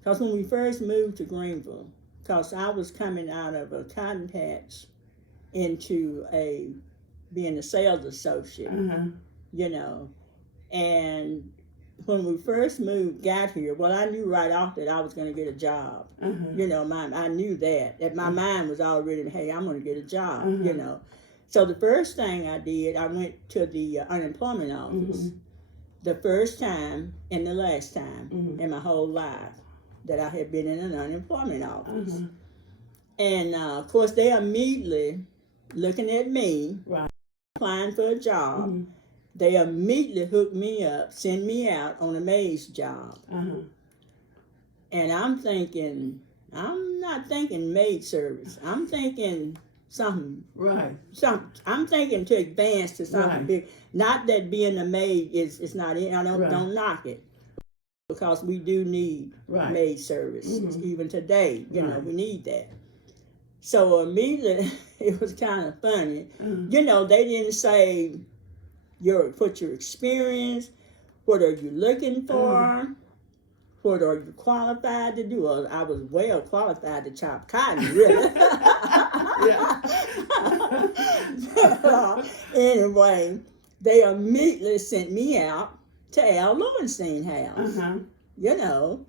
Because when we first moved to Greenville, because I was coming out of a cotton patch into being a sales associate, you know, and when we first got here, well, I knew right off that I was going to get a job. You know, I knew that my mind was already, hey, I'm going to get a job, you know. So the first thing I did, I went to the unemployment office. The first time and the last time in my whole life that I had been in an unemployment office. And of course, they immediately looking at me, applying for a job. They immediately hooked me up, sent me out on a maid's job. And I'm not thinking maid service. I'm thinking something. I'm thinking to advance to something big. Not that being a maid is not in. I don't knock it, because we do need maid service even today. You know, we need that. So immediately it was kind of funny. You know, they didn't say what your experience, what are you looking for, what are you qualified to do. Well, I was well qualified to chop cotton, really. Anyway, they immediately sent me out to Al Lowenstein's house, you know.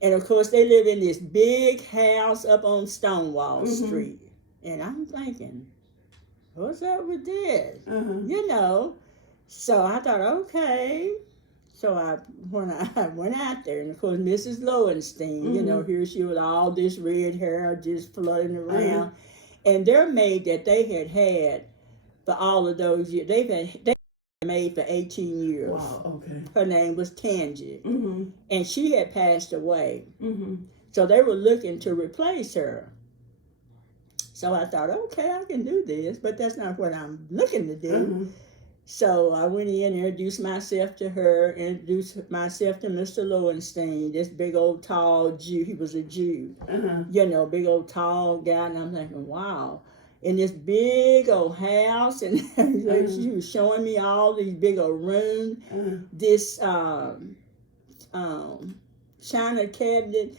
And of course, they live in this big house up on Stonewall Street. And I'm thinking, what's up with this? You know. So I thought, okay. So when I went out there, and of course, Mrs. Lowenstein, you know, here she was, all this red hair just flooding around. And their maid that they had for all of those years, they had maid for 18 years. Wow, okay. Her name was Tangi. And she had passed away. So they were looking to replace her. So I thought, okay, I can do this, but that's not what I'm looking to do. So I went in and introduced myself to her, introduced myself to Mr. Lowenstein, this big old tall Jew. He was a Jew, you know, big old tall guy. And I'm thinking, wow. In this big old house, and she was showing me all these big old rooms, this china cabinet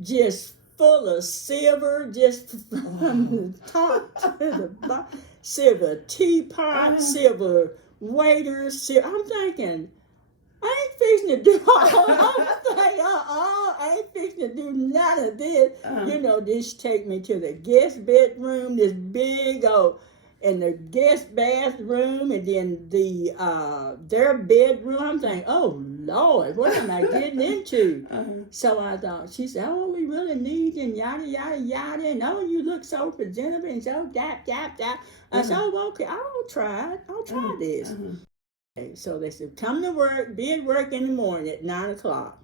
just full of silver, just from the top to the bottom. Silver teapot, silver waiters. I'm thinking, I ain't fixing to do all. I'm thinking, I ain't fixing to do none of this. You know, this take me to the guest bedroom, this big old, and the guest bathroom, and then their bedroom. I'm thinking, oh Lord, what am I getting into? So I thought, she said, oh, we really need, and yada yada yada, and oh, you look so presentable, and so dap dap dap. I said, oh, okay, I'll try this. Okay, so they said, come to work, be at work in the morning at 9 o'clock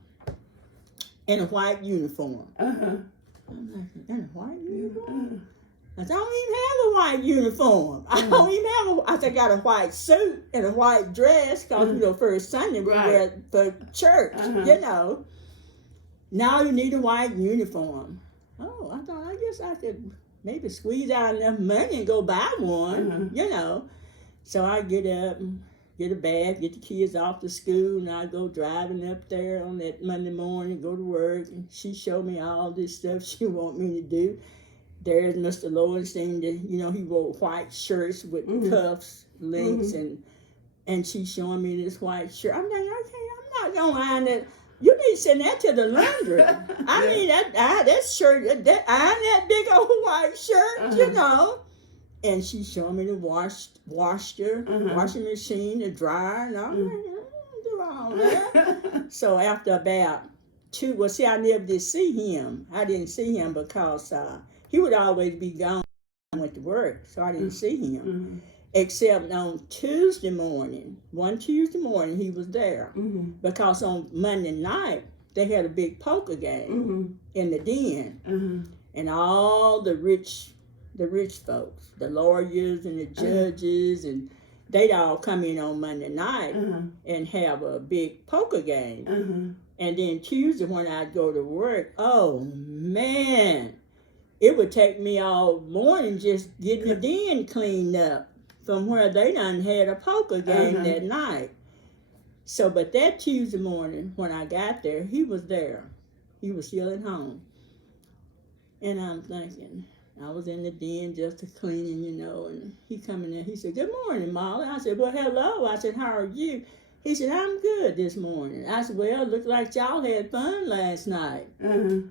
in a white uniform. I'm like, in a white uniform? I said, I don't even have a white uniform. I don't even have I got a white suit and a white dress, because, you know, first Sunday we wear it for church, you know. Now you need a white uniform. Oh, I thought, I guess I could maybe squeeze out enough money and go buy one, you know. So I get up, get a bath, get the kids off to school, and I go driving up there on that Monday morning, go to work, and she showed me all this stuff she want me to do. There's Mr. Lowenstein, you know, he wore white shirts with cuffs, links, and she's showing me this white shirt. I'm like, okay, I'm not gonna iron that. You need to send that to the laundry. I mean, that shirt, iron that big old white shirt, you know. And she's showing me the washing machine, the dryer, and I'm like, I don't do all that. So after about I never did see him. I didn't see him because he would always be gone when I went to work, so I didn't see him. Except on Tuesday morning, one Tuesday morning, he was there. Because on Monday night, they had a big poker game in the den. And all the rich folks, the lawyers and the judges, and they'd all come in on Monday night and have a big poker game. And then Tuesday when I'd go to work, oh man, it would take me all morning just getting the den cleaned up from where they done had a poker game that night. So, but that Tuesday morning when I got there, he was there. He was still at home. And I'm thinking, I was in the den just a cleaning, and he come in there. He said, "Good morning, Mollie." I said, "Well, hello." I said, "How are you?" He said, "I'm good this morning." I said, "Well, it looked like y'all had fun last night."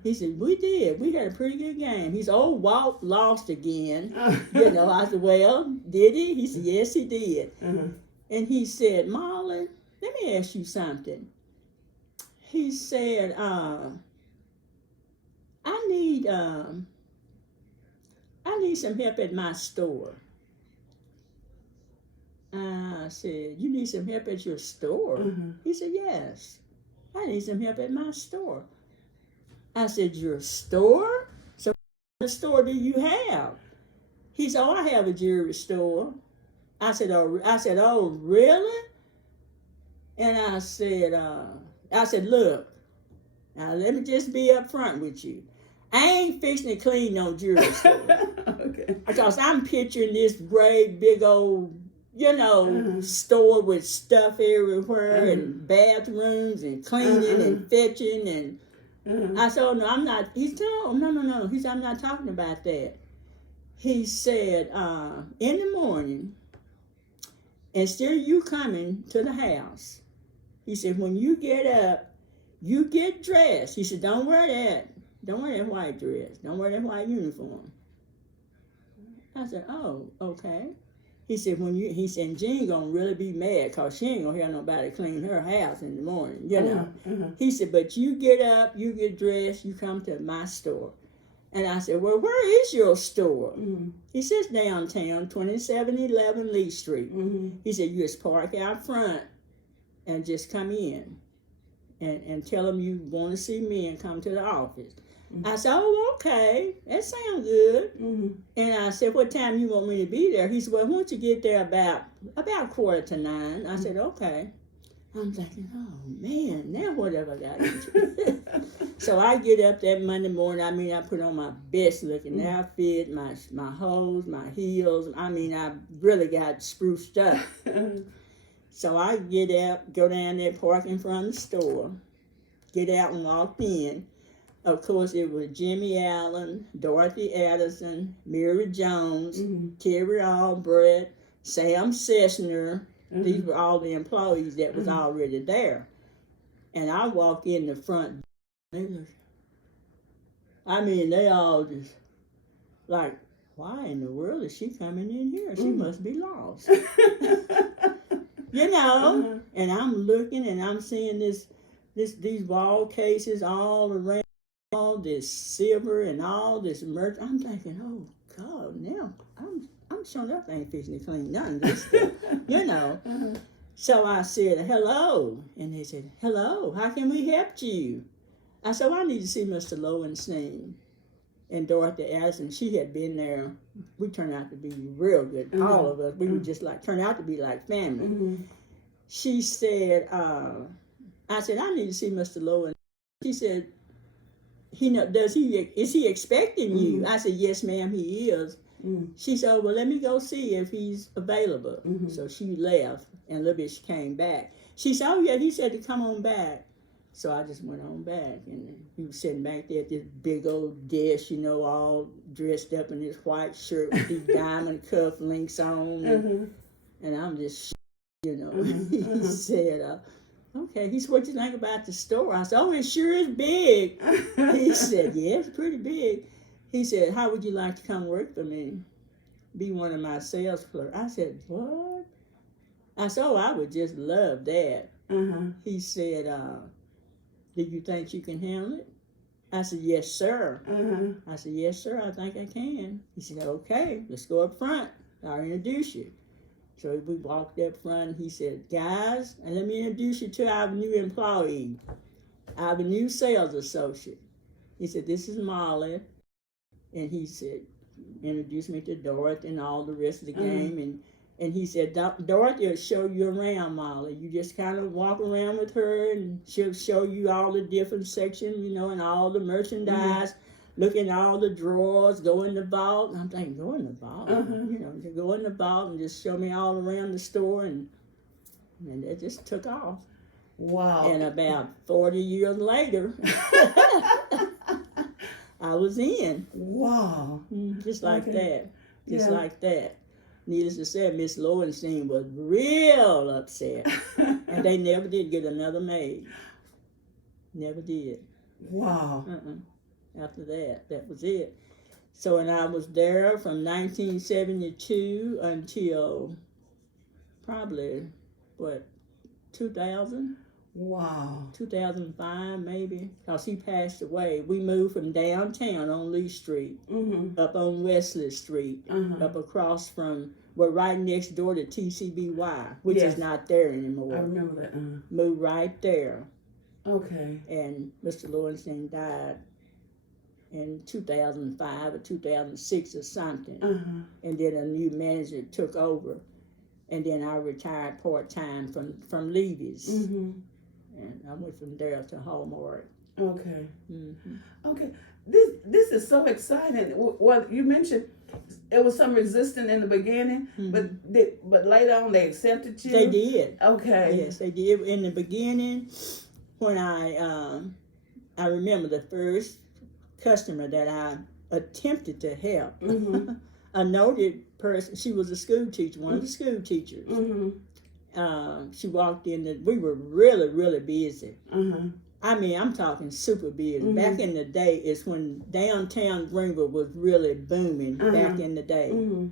He said, "We did. We had a pretty good game." He said, "Oh, Walt lost again." I said, "Well, did he?" He said, "Yes, he did." And he said, "Mollie, let me ask you something." He said, I need some help at my store." I said, "You need some help at your store?" He said, "Yes, I need some help at my store." I said, "Your store? So what store do you have?" He said, "Oh, I have a jewelry store." I said, "Oh, really?" And I said, "Look, now let me just be up front with you. I ain't fixing to clean no jewelry store." Okay. Because I'm picturing this great big old, store with stuff everywhere and bathrooms and cleaning and fetching and I said, "Oh no, I'm not." He said, "Oh, no." He said, "I'm not talking about that." He said, "In the morning, instead of you coming to the house," he said, "when you get up, you get dressed." He said, "Don't wear that. Don't wear that white dress. Don't wear that white uniform." I said, "Oh, okay." He said, he said, "Jean gonna really be mad because she ain't gonna hear nobody clean her house in the morning, He said, "But you get up, you get dressed, you come to my store." And I said, "Well, where is your store?" He says, "Downtown, 2711 Lee Street." He said, "You just park out front and just come in and tell them you want to see me and come to the office." I said, "Oh, okay, that sounds good." And I said, "What time you want me to be there?" He said, "Well, why don't you get there about 8:45?" I said, "Okay." I'm thinking, oh man, now what have I got into? So I get up that Monday morning. I put on my best looking outfit, my hose, my heels. I really got spruced up. So I get out, go down there, park in front of the store, get out and walk in. Of course, it was Jimmy Allen, Dorothy Addison, Mary Jones, Terry Albrecht, Sam Sessner. These were all the employees that was already there. And I walk in the front. They all just like, why in the world is she coming in here? She must be lost. And I'm looking and I'm seeing these wall cases all around. All this silver and all this merch. I'm thinking, oh God, now I'm sure enough ain't fixing to clean none of this stuff, So I said, "Hello," and they said, "Hello, how can we help you?" I said, "Well, I need to see Mr. Lowenstein." And Dorothy Addison, she had been there. We turned out to be real good, all of us. We were just turned out to be like family. She said, I said, "I need to see Mr. Lowenstein." She said, is he expecting you? I said, "Yes, ma'am, he is." She said, "Well, let me go see if he's available." So she left, and a little bit she came back. She said, "Oh yeah, he said to come on back." So I just went on back, and he was sitting back there at this big old desk, all dressed up in his white shirt with these diamond cuff links on, and I'm just, He said, "Okay." He said, "What you think about the store?" I said, "Oh, it sure is big." He said, "Yeah, it's pretty big." He said, "How would you like to come work for me? Be one of my sales clerks?" I said, "What?" I said, "Oh, I would just love that." He said, "Do you think you can handle it?" I said, "Yes, sir." I said, "Yes, sir, I think I can." He said, "Okay, let's go up front. I'll introduce you." So we walked up front, and he said, "Guys, and let me introduce you to our new employee, our new sales associate." He said, "This is Mollie." And he said, introduced me to Dorothy and all the rest of the game. And he said, "Dorothy will show you around, Mollie. You just kind of walk around with her, and she'll show you all the different sections, and all the merchandise. Look in all the drawers, go in the vault." And I'm thinking, go in the vault? Go in the vault and just show me all around the store. And that just took off. Wow. And about 40 years later, I was in. Wow. Just like that. Just Yeah. like that. Needless to say, Miss Lowenstein was real upset. And they never did get another maid. Never did. Wow. After that, that was it. So, and I was there from 1972 until probably, 2000? Wow. 2005 maybe, because he passed away. We moved from downtown on Lee Street up on Wesley Street, up across from, we're right next door to TCBY, which is not there anymore. I remember that. Moved right there. Okay. And Mr. Lowenstein died in 2005 or 2006 or something. And then a new manager took over. And then I retired part-time from Levy's. And I went from there to Hallmark. Okay. Okay. This is so exciting. Well, you mentioned it was some resistance in the beginning, but later on they accepted you. They did. Okay. Yes, they did. In the beginning, when I remember the first customer that I attempted to help, a noted person. She was a school teacher, one of the school teachers. She walked in. We were really, really busy. I mean, I'm talking super busy. Back in the day, it's when downtown Greenville was really booming. Back in the day,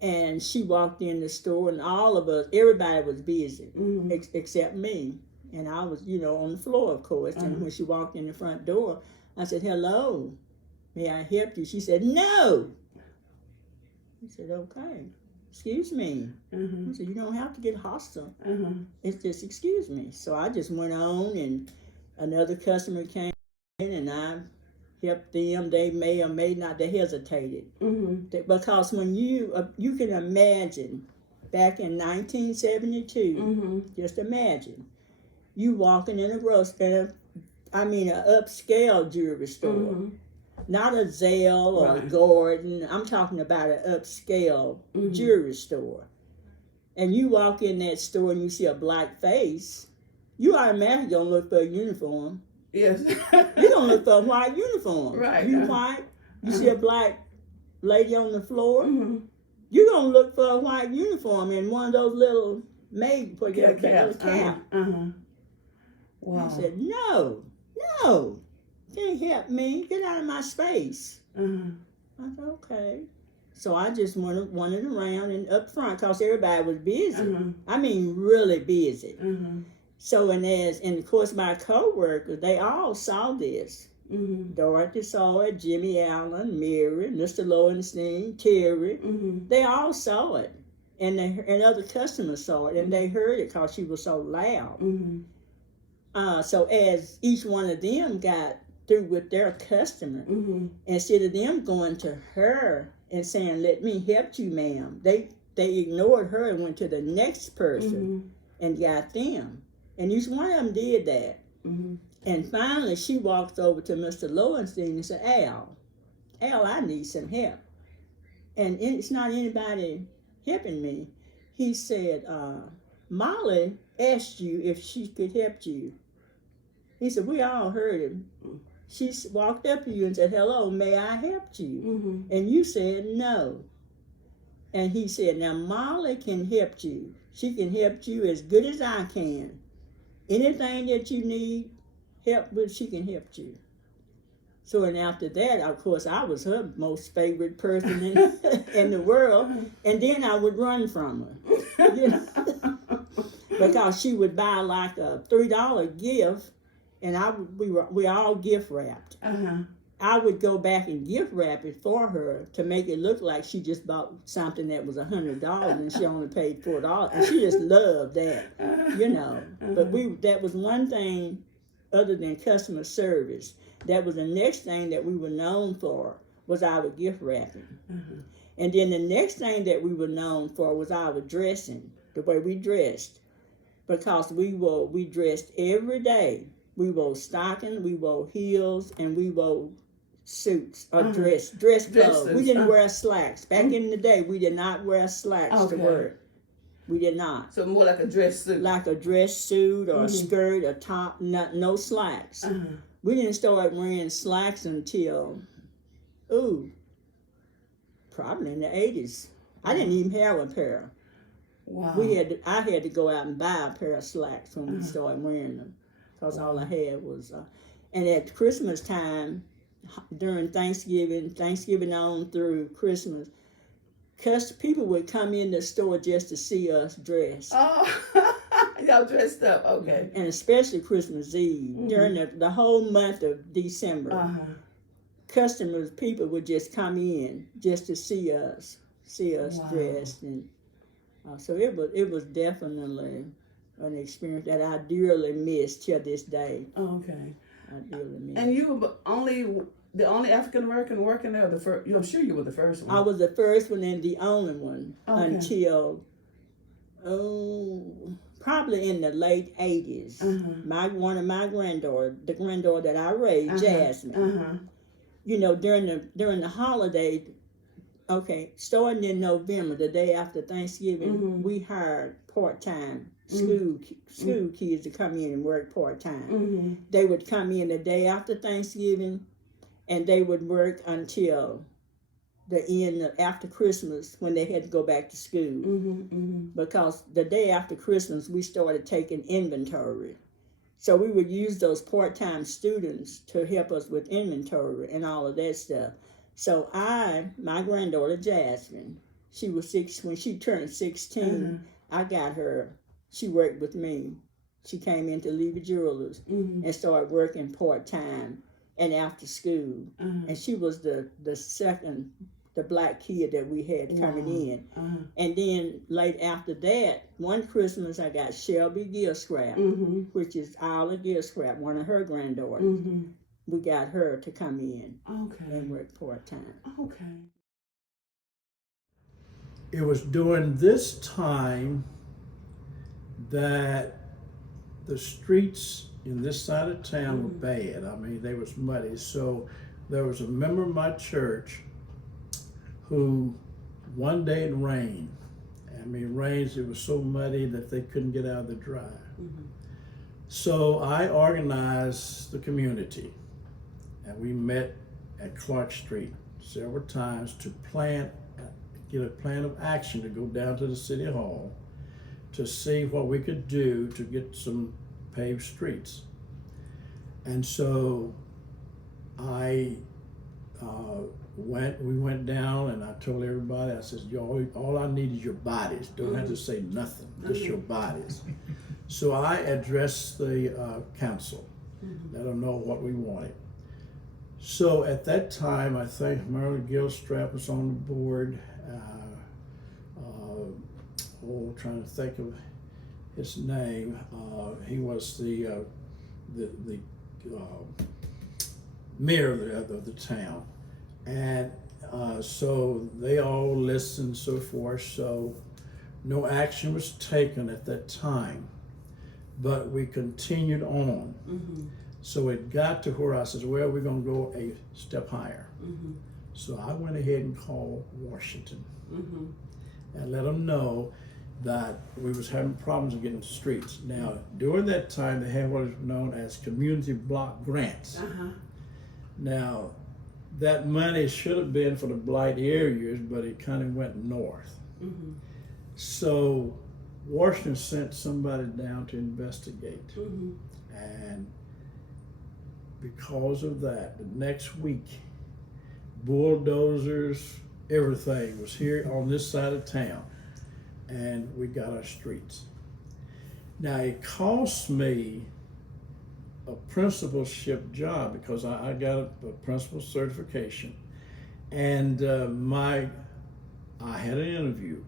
and she walked in the store, and all of us, everybody was busy except me, and I was, on the floor, of course. And when she walked in the front door, I said, "Hello, may I help you?" She said, "No." I said, "Okay. Excuse me." I said, "You don't have to get hostile. It's just excuse me." So I just went on, and another customer came in, and I helped them. They may or may not. They hesitated because when you can imagine back in 1972, just imagine you walking in a grocery, an upscale jewelry store. Not a Zelle or a Gordon. I'm talking about an upscale jewelry store. And you walk in that store and you see a black face, you automatically gonna look for a uniform. Yes. You're gonna look for a white uniform. Right. You white, you see a black lady on the floor, you're gonna look for a white uniform and one of those little maid for your little cap. Wow. I said, no. Can't help me. Get out of my space. I said, okay. So I just wanted around and up front because everybody was busy. I mean, really busy. So, and of course, my co-workers, they all saw this. Dorothy saw it, Jimmy Allen, Mary, Mr. Lowenstein, Terry. They all saw it. And other customers saw it, and they heard it because she was so loud. So as each one of them got through with their customer, instead of them going to her and saying, "Let me help you, ma'am," they ignored her and went to the next person and got them. And each one of them did that. And finally, she walked over to Mr. Lowenstein and said, Al, I need some help. And it's not anybody helping me. He said, Mollie asked you if she could help you. He said, we all heard him. She walked up to you and said, "Hello, may I help you?" And you said no. And he said, now Mollie can help you. She can help you as good as I can. Anything that you need help with, she can help you. So, and after that, of course, I was her most favorite person in the world. And then I would run from her. Because she would buy like a $3 gift. And we all gift wrapped. I would go back and gift wrap it for her to make it look like she just bought something that was $100 and she only paid $4. And she just loved that, But that was one thing other than customer service. That was the next thing that we were known for was our gift wrapping. And then the next thing that we were known for was our dressing, the way we dressed. Because we dressed every day. We wore stockings, we wore heels, and we wore suits or dress clothes. We didn't wear slacks. Back in the day, we did not wear slacks to work. We did not. So more like a dress suit. Like a dress suit or a skirt, a top, no slacks. We didn't start wearing slacks until, probably in the 80s. I didn't even have a pair. Wow. I had to go out and buy a pair of slacks when we started wearing them, because all I had was, and at Christmas time, during Thanksgiving on through Christmas, people would come in the store just to see us dressed. Oh, y'all dressed up, okay. And especially Christmas Eve, during the whole month of December, people would just come in just to see us dressed, and so it was definitely an experience that I dearly miss till this day. Okay. I dearly miss. And you were the only African American working there, I'm sure you were the first one. I was the first one and the only one until probably in the late 80s. One of my granddaughter, the granddaughter that I raised, Jasmine. You know, during the holiday, starting in November, the day after Thanksgiving, we hired part-time school kids to come in and work part-time. They would come in the day after Thanksgiving, and they would work until the end after Christmas, when they had to go back to school. Because the day after Christmas, we started taking inventory. So we would use those part-time students to help us with inventory and all of that stuff. So my granddaughter Jasmine, she was 6 when she turned 16. I got her. She worked with me. She came into Levy Jewelers and started working part-time and after school. And she was the black kid that we had coming in. And then late after that, one Christmas I got Shelby Gilscrap, which is Isla Gilscrap, one of her granddaughters. We got her to come in and work part-time. Okay. It was during this time that the streets in this side of town were bad. I mean, they was muddy. So there was a member of my church who one day it rained. I mean, it was so muddy that they couldn't get out of the drive. So I organized the community, and we met at Clark Street several times to get a plan of action to go down to the City Hall to see what we could do to get some paved streets. And so we went down, and I told everybody, I said, all I need is your bodies. Don't have to say nothing, just your bodies. So I addressed the council, let them know what we wanted. So at that time, I think Merlin Gilstrap was on the board. Trying to think of his name. He was the mayor of the town, and so they all listened and so forth. So no action was taken at that time, but we continued on. So it got to where I said, well, we're going to go a step higher. So I went ahead and called Washington and let them know that we was having problems getting to streets. Now, during that time, they had what is known as community block grants. Now, that money should have been for the blight areas, but it kind of went north. So Washington sent somebody down to investigate. And because of that, the next week, bulldozers, everything was here on this side of town, and we got our streets. Now, it cost me a principalship job because I got a principal certification, and I had an interview,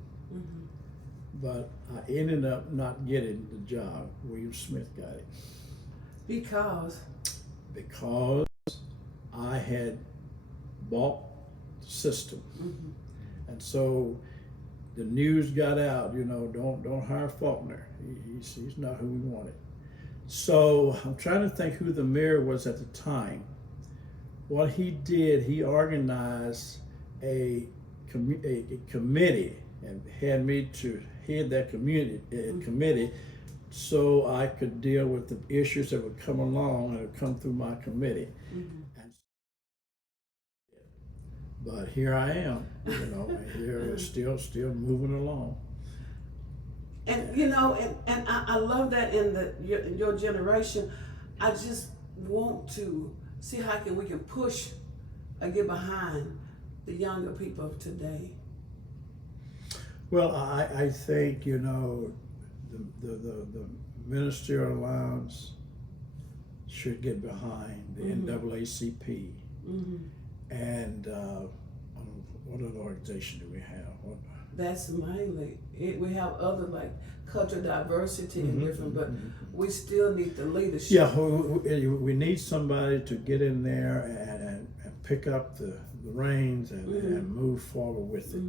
but I ended up not getting the job. William Smith got it. Because I had bought the system. And so the news got out, don't hire Faulkner. He's not who we wanted. So I'm trying to think who the mayor was at the time. What he did, he organized a committee, and had me to head that committee so I could deal with the issues that would come along and would come through my committee. And, but here I am, and here we're still moving along. And and I love that in your generation. I just want to see how we can push or get behind the younger people of today. Well, I think the ministerial allowance should get behind the NAACP, and what other organization do we have? That's mainly it. We have other like cultural diversity and different, but we still need the leadership. Yeah, we need somebody to get in there and pick up the reins and move forward with it.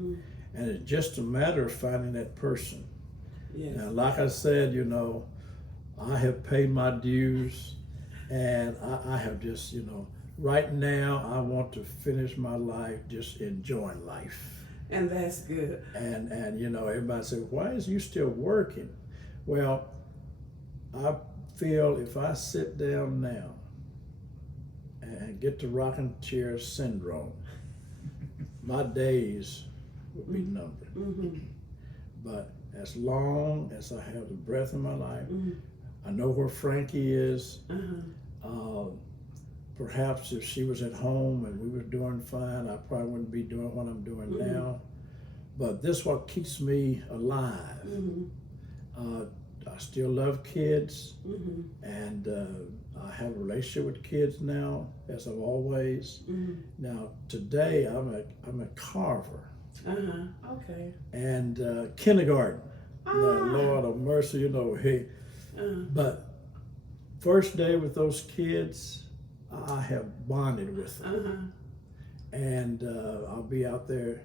And it's just a matter of finding that person. Yes. Now, like I said, I have paid my dues, and I have just, right now I want to finish my life just enjoying life. And that's good. And everybody says, why is you still working? Well, I feel if I sit down now and get the rocking chair syndrome, my days will be numbered. But as long as I have the breath in my life, I know where Frankie is. Perhaps if she was at home and we were doing fine, I probably wouldn't be doing what I'm doing now. But this is what keeps me alive. I still love kids, and I have a relationship with kids now, as I've always. Now today I'm a carver. Okay. And kindergarten. The Lord of mercy, hey. But first day with those kids, I have bonded with them. And I'll be out there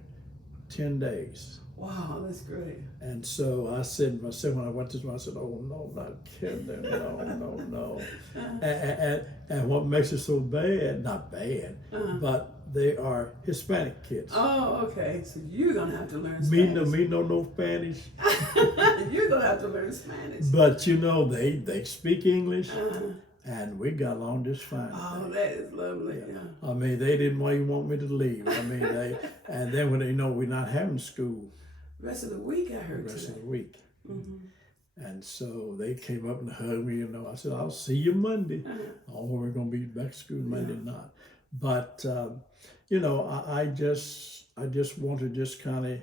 10 days. Wow, that's great. And so I said when I went to them, I said, oh no, not kidding, no. And what makes it so bad, not bad, but they are Hispanic kids. Oh, okay. So you're gonna have to learn Spanish. Me no Spanish. You're gonna have to learn Spanish. But they speak English, and we got along just fine. Oh, that is lovely. Yeah. I mean, they didn't even want me to leave. I mean, and then when we're not having school. Rest of the week, I heard The rest today. of the week. And so they came up and hugged me. I said, I'll see you Monday. Oh, we're going to be back to school Monday, not. But I just want to just kind of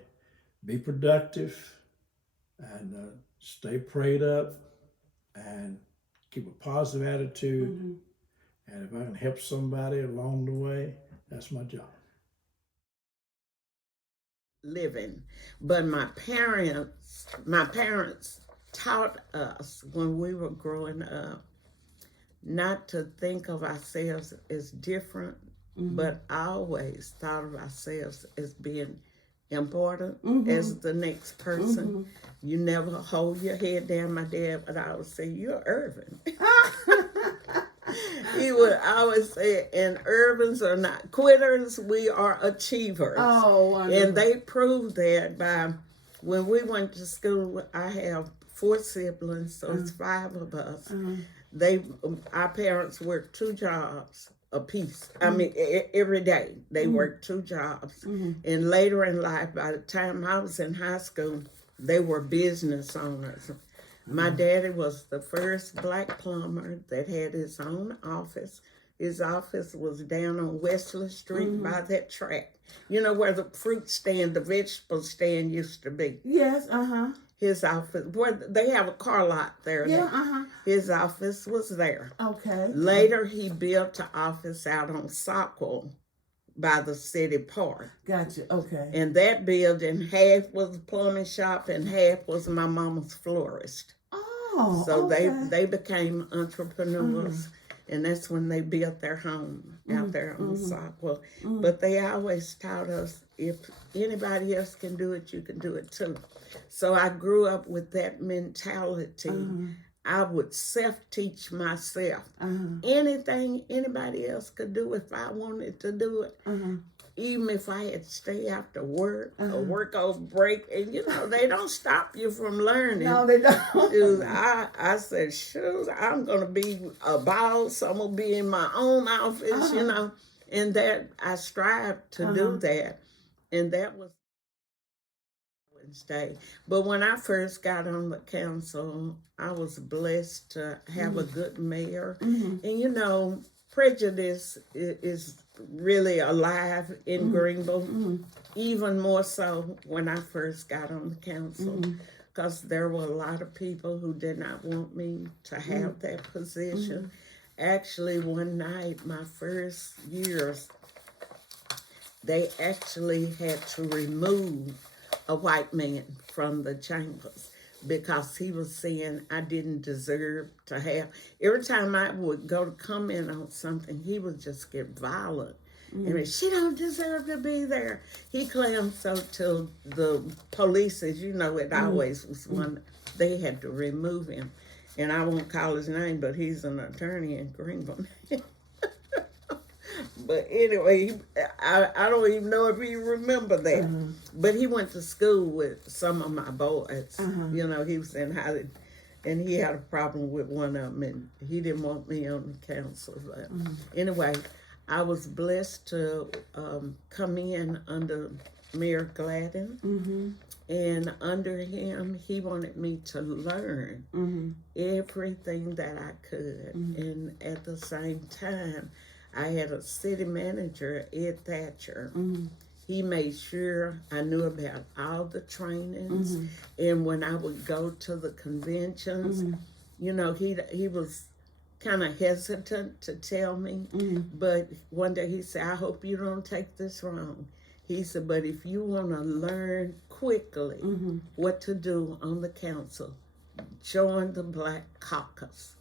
be productive and stay prayed up and keep a positive attitude. And if I can help somebody along the way, that's my job. Living, but my parents taught us when we were growing up not to think of ourselves as different, but always thought of ourselves as being important as the next person. You never hold your head down. My dad would always say, "You're Irvin." He would always say, and Irvins are not quitters, we are achievers. Oh, wonderful. And they proved that by, when we went to school, I have 4 siblings, so it's 5 of us. Our parents worked 2 jobs apiece. I mean, every day they worked 2 jobs. And later in life, by the time I was in high school, they were business owners. My daddy was the first black plumber that had his own office. His office was down on Wesley Street by that track. You know where the fruit stand, the vegetable stand used to be? Yes, His office, where they have a car lot there. Yeah, His office was there. Okay. Later, he built an office out on Sockwell by the city park. Gotcha, okay. And that building, half was a plumbing shop and half was my mama's florist. Oh, So okay. they became entrepreneurs, and that's when they built their home out there on Sockwell. But they always taught us, if anybody else can do it, you can do it too. So I grew up with that mentality. I would self-teach myself. Anything anybody else could do, if I wanted to do it, even if I had to stay after work or work off break, and you know, they don't stop you from learning. No, they don't. Shoot, I said, shoot, I'm going to be a boss. I'm going to be in my own office, you know, and that I strive to do that. And that was Wednesday. But when I first got on the council, I was blessed to have a good mayor. And you know, prejudice is really alive in Greenville, even more so when I first got on the council, because there were a lot of people who did not want me to have that position. Actually, one night, my first years, they actually had to remove a white man from the chambers because he was saying I didn't deserve to have. Every time I would go to comment on something, he would just get violent. And she don't deserve to be there. He claimed so till the police, as you know, it always was one, they had to remove him. And I won't call his name, but he's an attorney in Greenville. But anyway, I don't even know if you remember that. But he went to school with some of my boys. You know, he was in Hattie, and he had a problem with one of them, and he didn't want me on the council. But anyway, I was blessed to come in under Mayor Gladden. And under him, he wanted me to learn everything that I could. And at the same time, I had a city manager, Ed Thatcher. He made sure I knew about all the trainings. And when I would go to the conventions, you know, he was kind of hesitant to tell me. But one day he said, I hope you don't take this wrong. He said, but if you want to learn quickly what to do on the council, join the Black Caucus.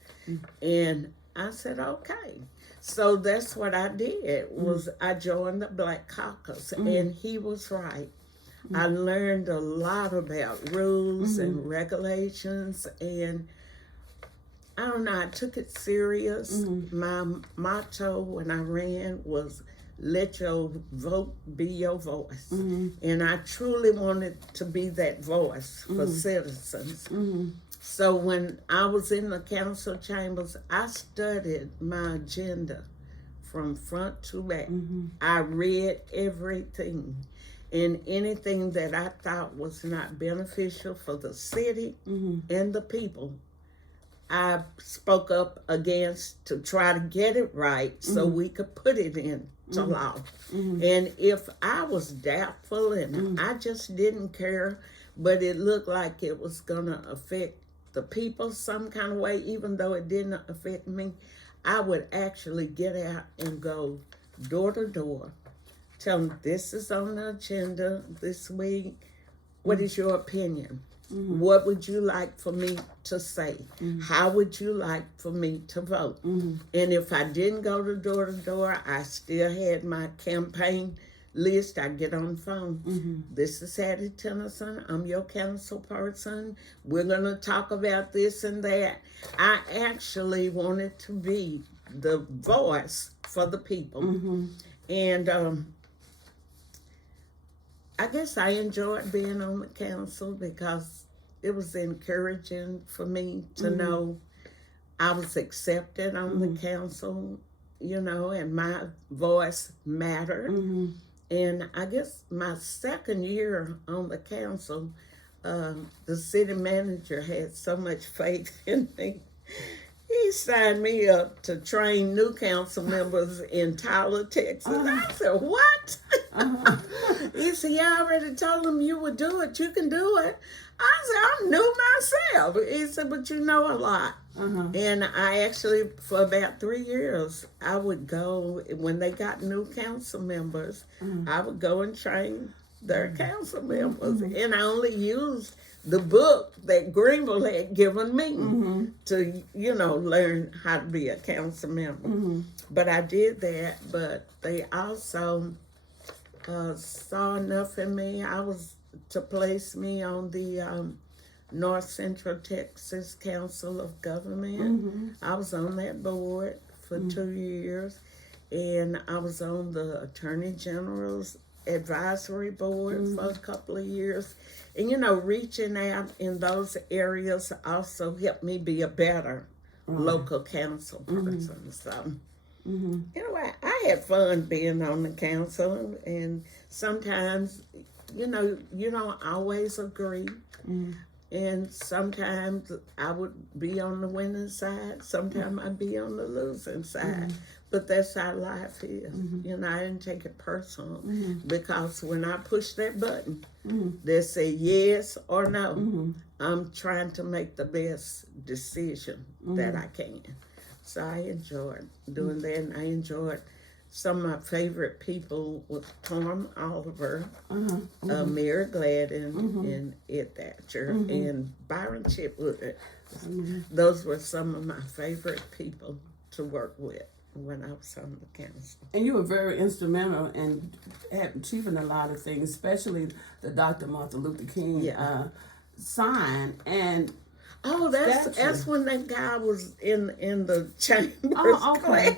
And I said, okay. So that's what I did, was I joined the Black Caucus, and he was right. I learned a lot about rules and regulations, and I don't know, I took it serious. My motto when I ran was, let your vote be your voice. And I truly wanted to be that voice for citizens. So when I was in the council chambers, I studied my agenda from front to back. I read everything, and anything that I thought was not beneficial for the city and the people, I spoke up against to try to get it right so we could put it into law. And if I was doubtful and I just didn't care, but it looked like it was going to affect the people some kind of way, even though it didn't affect me, I would actually get out and go door to door, tell them this is on the agenda this week. What is your opinion? What would you like for me to say? How would you like for me to vote? And if I didn't go to door, I still had my campaign list. I get on the phone. This is Hattie Tennison. I'm your council person. We're going to talk about this and that. I actually wanted to be the voice for the people. And I guess I enjoyed being on the council because it was encouraging for me to know I was accepted on the council, you know, and my voice mattered. And I guess my second year on the council, the city manager had so much faith in me. He signed me up to train new council members in Tyler, Texas. I said, what? He said, you already told them you would do it. You can do it. I said, I'm new myself. He said, but you know a lot. And I actually, for about 3 years, I would go, when they got new council members, I would go and train their council members. And I only used the book that Greenville had given me to, you know, learn how to be a council member. But I did that, but they also saw enough in me. To place me on the North Central Texas Council of Government. I was on that board for 2 years. and I was on the Attorney General's advisory board for a couple of years. And reaching out in those areas also helped me be a better local council person. So anyway, I had fun being on the council, and sometimes you don't always agree. And sometimes I would be on the winning side, sometimes I'd be on the losing side. But that's how life is. I didn't take it personal because when I push that button, they say yes or no. I'm trying to make the best decision that I can. So I enjoyed doing that, and I enjoyed some of my favorite people was Tom Oliver, Mary Gladden, and Ed Thatcher, and Byron Chipwood. Those were some of my favorite people to work with when I was on the council. And you were very instrumental in achieving a lot of things, especially the Dr. Martin Luther King sign. And that's when that guy was in the chambers. Okay.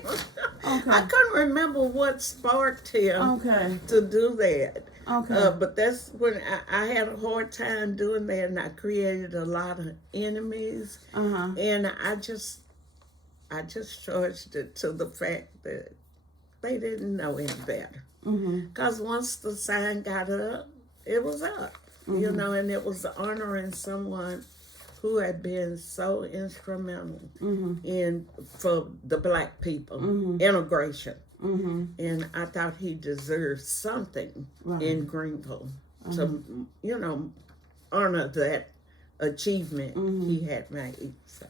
I couldn't remember what sparked him to do that. But that's when I had a hard time doing that, and I created a lot of enemies. And I just charged it to the fact that they didn't know any better. Because once the sign got up, it was up. And it was honoring someone who had been so instrumental for the black people, integration. And I thought he deserved something in Greenville to, honor that achievement he had made. So.